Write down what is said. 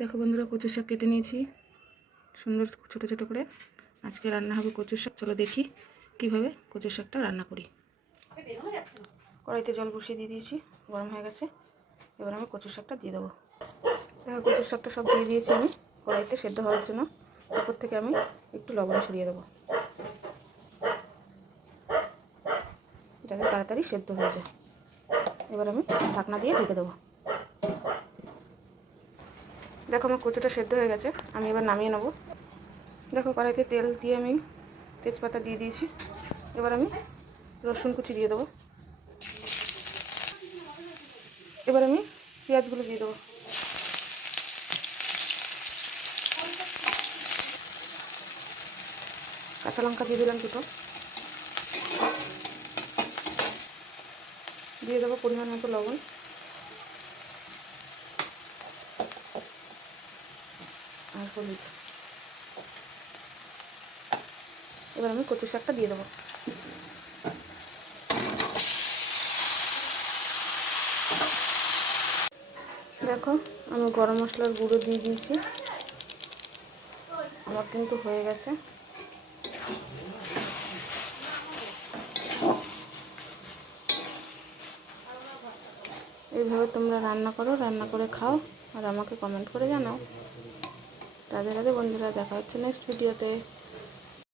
দেখো বন্ধুরা, কচুর শাক কেটে নিয়েছি সুন্দর ছোট ছোট করে। আজকে রান্না হবে কচুর শাক। চলো দেখি কিভাবে কচুর শাকটা রান্না করি। কড়াইতে জল বসিয়ে দিয়ে দিয়েছি, গরম হয়ে গেছে। এবার আমি কচুর শাকটা দিয়ে দেবো। দেখো কচুর শাকটা সব দিয়ে দিয়েছি আমি কড়াইতে সেদ্ধ হওয়ার জন্য। উপর থেকে আমি একটু লবণ ছড়িয়ে দেবো যাতে তাড়াতাড়ি সেদ্ধ হয়ে যায়। এবার আমি ঢাকনা দিয়ে ঢেকে দেবো। দেখো আমার কচুটা সেদ্ধ হয়ে গেছে, আমি এবার নামিয়ে নেবো। দেখো কড়াইতে তেল দিয়ে আমি তেজপাতা দিয়ে দিয়েছি। এবার আমি রসুন কুচি দিয়ে দেবো। এবার আমি পেঁয়াজগুলো দিয়ে দেবো। কাঁচা লঙ্কা দিয়ে দিলাম দুটো। দিয়ে দেবো পরিমাণ মতো লবণ। আর হলুদ। এবার আমি কচু শাকটা দিয়ে দেবো। দেখো আমি গরম মশলার গুঁড়ো দিয়ে দিয়েছি। আমার কিন্তু হয়ে গেছে। এইভাবে তোমরা রান্না করো, রান্না করে খাও আর আমাকে কমেন্ট করে জানাও। রাধে রাধে বন্ধুরা, দেখা হচ্ছে নেক্সট ভিডিওতে।